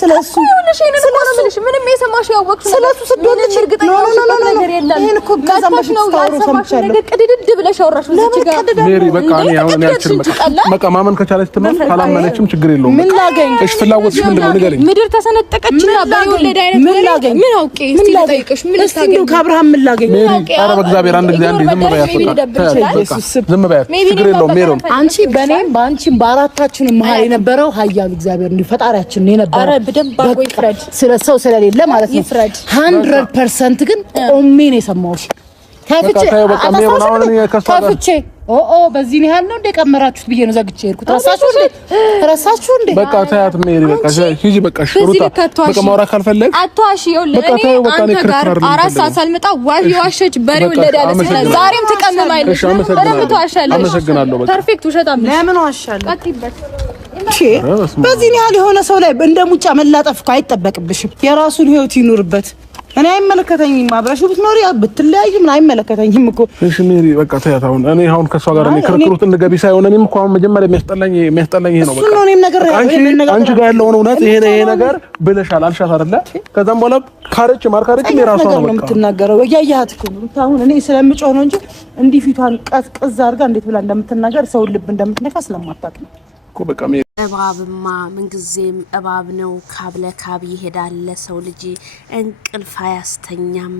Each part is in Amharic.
ስለሱ ምንም የሰማሽ ያወቅሽ ስለሱ ስለሱ እርግጠኛ ነገር የለም ይሄን እኮ ከዛማሽ ነው ያልሰማሽ ነገር ቅድድድ ብለሽ አወራሽ እዚህ ጋር ሜሪ በቃ እኔ አሁን ያልችልም በቃ ማመን ከቻለች ትመን ካላመነችም ችግር የለውም ምን ላገኝ እሺ ፍላጎትሽ ምንድነው ንገሪኝ ምድር ተሰነጠቀችና በወለድ አይነት ምን ላገኝ ምን አውቄ እስቲ ልጠይቅሽ ምን ታገኝ ከአብርሃም ምን ላገኝ ኧረ በእግዚአብሔር አንድ ጊዜ አንዴ ዝም በያት በቃ ዝም በያት ችግር የለውም ሜሮን አንቺ በእኔም በአንቺም በአራታችንም መሀል የነበረው ኃያሉ እግዚአብሔር እንደ ፈጣሪያችን ነው የነበረው ኧረ በደንብ አጎይ ፍረድ ስለሰው ስለሌለ ማለት ነው 100% ግን ቆሜ ነው የሰማሁሽ ከፍቼ በዚህ ነው ያለው እንደቀመራችሁት ብዬ ነው ዘግቼ ሄድኩት ረሳችሁ እንዴ በቃ ታያት ሜሪ በቃ ሂጂ በቃ ሽሩታ በቃ ማውራት ካልፈለግ አቷሽ ይኸውልህ እኔ አንተ ጋር አራት ሰዓት ሳልመጣ ዋሸች በሬ ወለዳለ ስለዚህ ዛሬም ትቀመማለሽ በደንብ ተዋሻለሽ አመሰግናለሁ በቃ ፐርፌክት ውሸታም ለምን ዋሻለሁ ቀጥይበት በዚህ ነው ያለ የሆነ ሰው ላይ እንደ ሙጫ መላጠፍ እኮ አይጠበቅብሽም የራሱን ህይወት ይኑርበት እኔ አይመለከተኝም አብራሹ ብትኖሪ ብትለያዩ ምን አይመለከተኝም እኮ እሺ ሜሪ በቃ ታያት አሁን እኔ አሁን ከሷ ጋር እኔ ክርክሩት እንገቢ ሳይሆን እኔም እኮ አሁን መጀመሪያ የሚያስጠላኝ ይሄ ነው በቃ አንቺ ጋር ያለው እውነት ይሄ ነገር ብለሻል አልሻት አይደለ ከዛም በኋላ ካረች የራሷ ነው በቃ የምትናገረው ያያያት እኮ አሁን እኔ ስለምጮህ ነው እንጂ እንዲህ ፊቷን ቀዝቀዝ አድርጋ እንዴት ብላ እንደምትናገር ሰው ልብ እንደምትነካ ስለማታውቅ ነው እኮ በቃ እባብማ ምንጊዜም እባብ ነው ካብለ ካብ ይሄዳል ሰው ልጅ እንቅልፍ አያስተኛም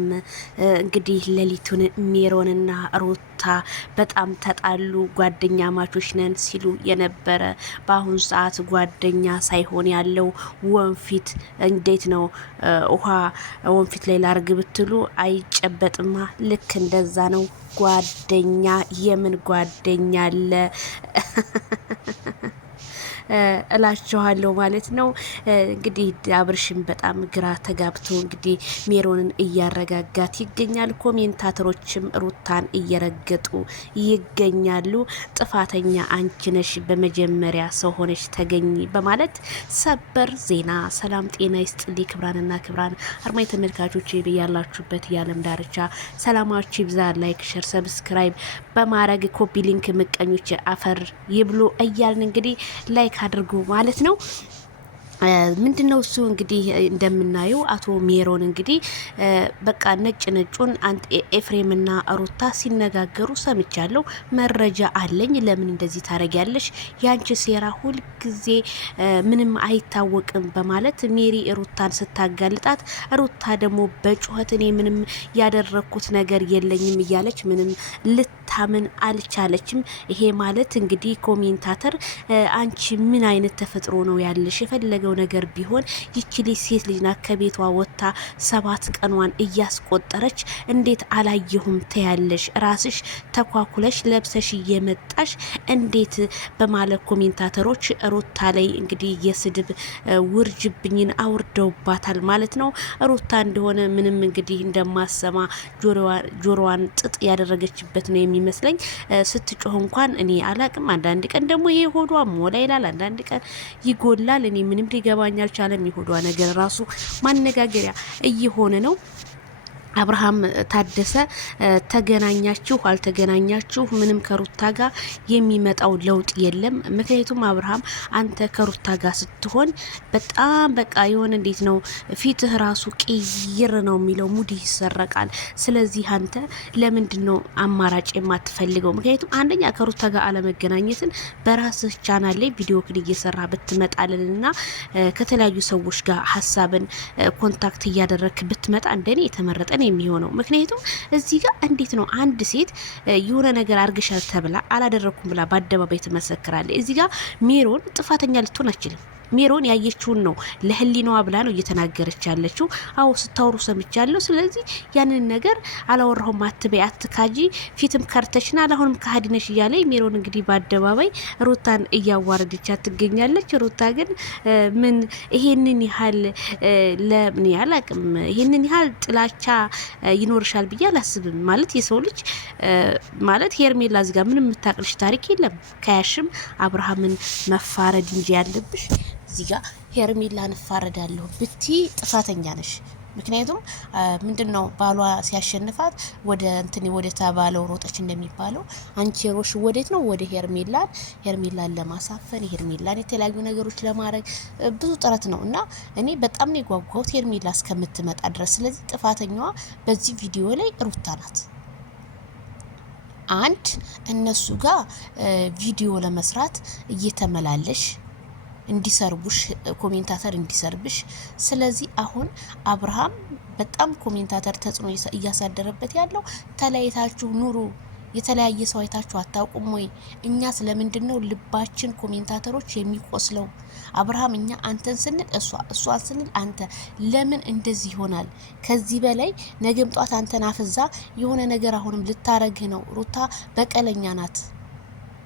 እንግዲህ ሌሊቱን ሜሮንና ሩታ በጣም ተጣሉ ጓደኛ ማቾች ነን ሲሉ የነበረ በአሁን ሰዓት ጓደኛ ሳይሆን ያለው ወንፊት እንዴት ነው ውሃ ወንፊት ላይ ላርግ ብትሉ አይጨበጥማ ልክ እንደዛ ነው ጓደኛ የምን ጓደኛ አለ እላችኋለሁ ማለት ነው እንግዲህ አብርሽም በጣም ግራ ተጋብቶ እንግዲህ ሜሮንን እያረጋጋት ይገኛል ኮሜንታተሮችም ሩታን እየረገጡ ይገኛሉ ጥፋተኛ አንቺ ነሽ በመጀመሪያ ሰው ሆነሽ ተገኝ በማለት ሰበር ዜና ሰላም ጤና ይስጥልኝ ክብራንና ክብራን አርማይ ተመልካቾች በያላችሁበት የዓለም ዳርቻ ሰላማችሁ ይብዛ ላይክ ሼር ሰብስክራይብ በማድረግ ኮፒ ሊንክ ምቀኞች አፈር ይብሉ እያልን እንግዲህ ላይክ አድርጉ ማለት ነው ምንድነው እሱ እንግዲህ እንደምናየው አቶ ሜሮን እንግዲህ በቃ ነጭን አንተ ኤፍሬምና ሩታ ሲነጋገሩ ሰምቻለሁ መረጃ አለኝ ለምን እንደዚህ ታረጋለሽ ያንቺ ሴራ ሁሉ ጊዜ ምንም አይታወቅም በማለት ሜሪ ሩታን ስታጋልጣት ሩታ ደግሞ በጩኸት እኔ ምንም ያደረኩት ነገር የለኝም እያለች ምንም ልታምን አልቻለችም ይሄ ማለት እንግዲህ ኮሜንታተር አንቺ ምን አይነት ተፈጥሮ ነው ያለሽ የፈለገው ነገር ቢሆን ይችሊ ሴት ልጅና ከቤቷ ወጣ 7 ቀኗን እያስቆጠረች እንዴት አላየሁም ተያለሽ ራስሽ ተኳኩለሽ ለብሰሽ እየመጣሽ እንዴት በማለት ኮሜንታተሮች ሩታ ላይ እንግዲህ የስድብ ውርጅብኝን አውርደውባታል ማለት ነው ሩታ እንደሆነ ምንም እንግዲህ እንደማሰማ ጆሮዋን ጥጥ ያደረገችበት ነው የሚመስለኝ ስትጮህ እንኳን እኔ አላቅም አንዳንድ ቀን ደግሞ ይሄ ሆዷ ሞላ ይላል አንዳንድ ቀን ይጎላል እኔ ምንም ሊገባኛል ቻለም ይሆዷ ነገር ራሱ ማነጋገሪያ እየሆነ ነው አብርሃም ታደሰ ተገናኛችሁ አልተገናኛችሁ ምንም ከሩታ ጋር የሚመጣው ለውጥ የለም ምክንያቱም አብርሃም አንተ ከሩታ ጋር ስትሆን በጣም በቃ የሆነ እንዴት ነው ፊትህ ራሱ ቀይር ነው የሚለው ሙዲ ይሰረቃል ስለዚህ አንተ ለምንድን ነው አማራጭ የማትፈልገው ምክንያቱም አንደኛ ከሩታ ጋር አለመገናኘትን በራስህ ቻናል ላይ ቪዲዮ ክሊፕ እየሰራ ብትመጣልንና ከተለያዩ ሰዎች ጋር ሐሳብን ኮንታክት እያደረክ ብትመጣ እንደኔ የተመረጠ የሚሆነው ምክንያቱም እዚህ ጋር እንዴት ነው አንድ ሴት የሆነ ነገር አርግሻል ተብላ አላደረኩም ብላ በአደባባይ ተመሰክራለች እዚህ ጋር ሜሮን ጥፋተኛ ልትሆን አትችልም ሜሮን ያየችውን ነው ለህሊናዋ ብላ ነው እየተናገረች ያለችው አው ስታወሩ ሰምቻለሁ ስለዚህ ያንን ነገር አላወራሁም አትበይ አትካጂ ፊትም ከርተሽና አሁንም ከሀዲነሽ እያለ ሜሮን እንግዲህ በአደባባይ ሩታን እያዋረደቻት ትገኛለች ሩታ ግን ምን ይሄንን ያህል ለምን ያላቅም ይሄንን ያህል ጥላቻ ይኖርሻል ብዬ አላስብም ማለት የሰው ልጅ ማለት ሄርሜላ እዚህ ጋር ምንም የምታቅልሽ ታሪክ የለም ከያሽም አብርሃምን መፋረድ እንጂ ያለብሽ እዚህ ጋር ሄርሜላን ፋረዳለሁ ብቲ ጥፋተኛ ነሽ ምክንያቱም ምንድነው ባሏ ሲያሸንፋት ወደ ተባለው ሮጠች እንደሚባለው አንቺ ሮሽ ወዴት ነው? ወደ ሄርሜላን ለማሳፈን ሄርሜላን የተለያዩ ነገሮች ለማድረግ ብዙ ጥረት ነው እና እኔ በጣም ነው የጓጓሁት ሄርሜላ እስከምትመጣ ድረስ። ስለዚህ ጥፋተኛዋ በዚህ ቪዲዮ ላይ ሩታ ናት። አንድ እነሱ ጋር ቪዲዮ ለመስራት እየተመላለሽ እንዲሰርቡሽ ኮሜንታተር እንዲሰርብሽ። ስለዚህ አሁን አብርሃም በጣም ኮሜንታተር ተጽዕኖ እያሳደረበት ያለው ተለያይታችሁ ኑሩ፣ የተለያየ ሰው አይታችሁ አታውቁም ወይ? እኛ ስለምንድን ነው ልባችን ኮሜንታተሮች የሚቆስለው? አብርሃም እኛ አንተን ስንል እሷን ስንል አንተ፣ ለምን እንደዚህ ይሆናል? ከዚህ በላይ ነገም ጧት አንተን አፍዛ የሆነ ነገር አሁንም ልታረግህ ነው። ሩታ በቀለኛ ናት።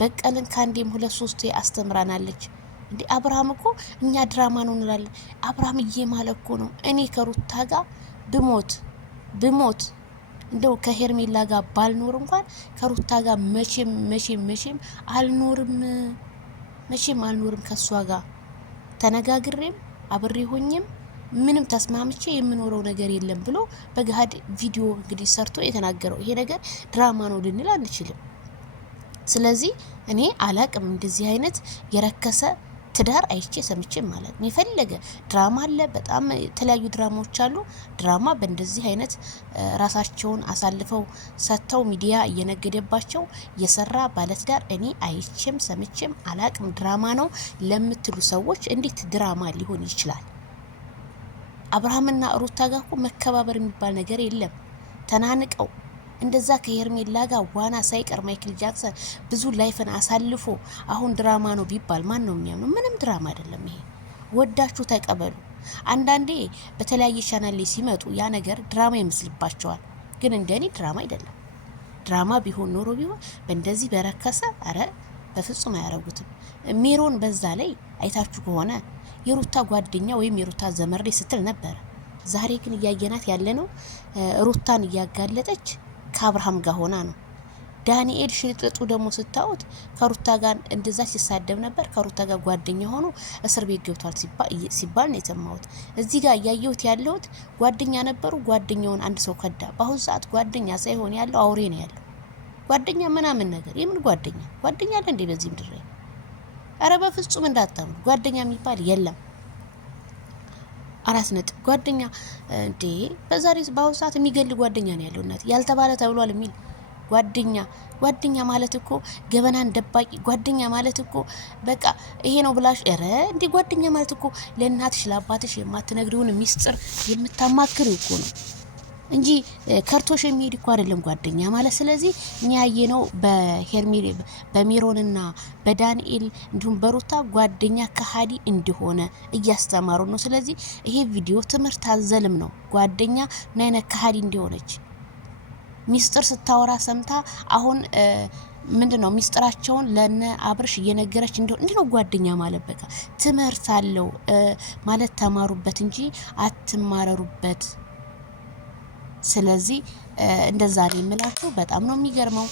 በቀልን ከአንዴም 2-3 አስተምራናለች። እንዴ አብርሃም እኮ እኛ ድራማ ነው እንላለን። አብርሃም እየማለ እኮ ነው። እኔ ከሩታ ጋር ብሞት እንደው ከሄርሜላ ጋር ባልኖር እንኳን ከሩታ ጋር መቼም አልኖርም ከሷ ጋር ተነጋግሬም አብሬ ሆኜም ምንም ተስማምቼ የምኖረው ነገር የለም ብሎ በገሃድ ቪዲዮ እንግዲህ ሰርቶ የተናገረው። ይሄ ነገር ድራማ ነው ልንል አንችልም። ስለዚህ እኔ አላቅም እንደዚህ አይነት የረከሰ ትዳር አይቼ ሰምቼ ማለት ነው። የፈለገ ድራማ አለ፣ በጣም የተለያዩ ድራማዎች አሉ። ድራማ በእንደዚህ አይነት ራሳቸውን አሳልፈው ሰጥተው ሚዲያ እየነገደባቸው የሰራ ባለትዳር እኔ አይቼም ሰምቼም አላቅም። ድራማ ነው ለምትሉ ሰዎች እንዴት ድራማ ሊሆን ይችላል? አብርሃምና ሩታ ጋር እኮ መከባበር የሚባል ነገር የለም። ተናንቀው እንደዛ ከሄርሜላ ጋር ዋና ሳይቀር ማይክል ጃክሰን ብዙ ላይፍን አሳልፎ አሁን ድራማ ነው ቢባል ማን ነው የሚያምነው? ምንም ድራማ አይደለም ይሄ። ወዳችሁ ተቀበሉ። አንዳንዴ በተለያየ ቻናል ላይ ሲመጡ ያ ነገር ድራማ ይመስልባቸዋል፣ ግን እንደኔ ድራማ አይደለም። ድራማ ቢሆን ኖሮ በእንደዚህ በረከሰ አረ በፍጹም አያረጉትም። ሜሮን በዛ ላይ አይታችሁ ከሆነ የሩታ ጓደኛ ወይም የሩታ ዘመሬ ስትል ነበር። ዛሬ ግን እያየናት ያለነው ሩታን እያጋለጠች ከአብርሃም ጋር ሆና ነው። ዳንኤል ሽልጥጡ ደግሞ ስታዩት ከሩታ ጋር እንደዛ ሲሳደብ ነበር። ከሩታ ጋር ጓደኛ ሆኖ እስር ቤት ገብቷል ሲባል ነው የሰማሁት። እዚህ ጋር እያየሁት ያለሁት ጓደኛ ነበሩ፣ ጓደኛውን አንድ ሰው ከዳ። በአሁኑ ሰዓት ጓደኛ ሳይሆን ያለው አውሬ ነው ያለው። ጓደኛ ምናምን ነገር የምን ጓደኛ አለ እንዴ በዚህ ምድር ላይ? አረ በፍጹም እንዳታምኑ፣ ጓደኛ የሚባል የለም። 4 ነጥብ ጓደኛ እንዴ! በአሁኑ ሰዓት የሚገል ጓደኛ ነው ያለው። እናት ያልተባለ ተብሏል የሚል ጓደኛ ማለት እኮ ገበናን ደባቂ ጓደኛ ማለት እኮ በቃ ይሄ ነው ብላሽ እንዴ! ጓደኛ ማለት እኮ ለእናትሽ ለአባትሽ የማትነግሪውን ሚስጥር የምታማክር እኮ ነው እንጂ ከርቶሽ የሚሄድ እኮ አይደለም ጓደኛ ማለት። ስለዚህ እኛ ያየነው በሜሮንና በዳንኤል እንዲሁም በሩታ ጓደኛ ከሃዲ እንደሆነ እያስተማሩ ነው። ስለዚህ ይሄ ቪዲዮ ትምህርት አዘልም ነው። ጓደኛ ምን አይነት ከሃዲ እንደሆነች ሚስጥር ስታወራ ሰምታ አሁን ምንድነው ሚስጥራቸውን ለነ አብርሽ እየነገረች እንደው ጓደኛ ማለት በቃ ትምህርት አለው ማለት ተማሩበት እንጂ አትማረሩበት። ስለዚህ እንደዛ ነው የምላችሁ። በጣም ነው የሚገርመው።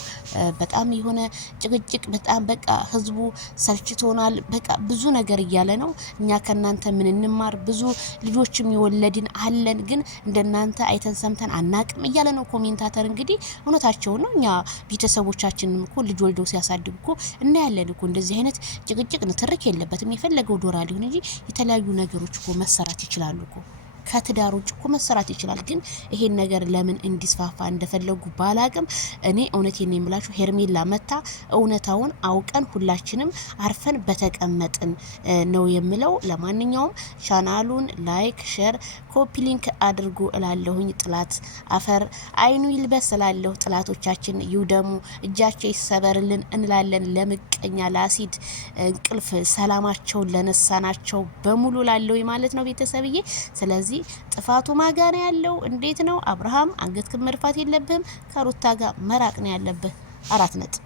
በጣም የሆነ ጭቅጭቅ፣ በጣም በቃ ህዝቡ ሰልችቶናል፣ በቃ ብዙ ነገር እያለ ነው። እኛ ከናንተ ምን እንማር? ብዙ ልጆችም የወለድን አለን፣ ግን እንደናንተ አይተን ሰምተን አናቅም እያለ ነው ኮሜንታተር። እንግዲህ እውነታቸው ነው። እኛ ቤተሰቦቻችንም እኮ ልጅ ወልደው ሲያሳድጉ እኮ እናያለን እኮ። እንደዚህ አይነት ጭቅጭቅ ንትርክ የለበትም። የፈለገው ዶራ ሊሆን እንጂ የተለያዩ ነገሮች እኮ መሰራት ይችላሉ እኮ። ከትዳር ውጭ እኮ መሰራት ይችላል። ግን ይሄን ነገር ለምን እንዲስፋፋ እንደፈለጉ ባላቅም እኔ እውነቴን ነው የምላችሁ። ሄርሜላ መታ እውነታውን አውቀን ሁላችንም አርፈን በተቀመጥን ነው የምለው። ለማንኛውም ቻናሉን ላይክ፣ ሼር፣ ኮፒ ሊንክ አድርጉ እላለሁኝ። ጥላት አፈር አይኑ ይልበስ እላለሁ። ጥላቶቻችን ይውደሙ፣ እጃቸው ይሰበርልን እንላለን። ለምቀኛ ለአሲድ እንቅልፍ ሰላማቸውን ለነሳናቸው በሙሉ ላለሁኝ ማለት ነው ቤተሰብዬ። ስለዚህ ጥፋቱ ማጋና ያለው እንዴት ነው? አብርሃም አንገትክን መድፋት የለብህም። ከሩታ ጋር መራቅ ነው ያለብህ። 4 ነጥብ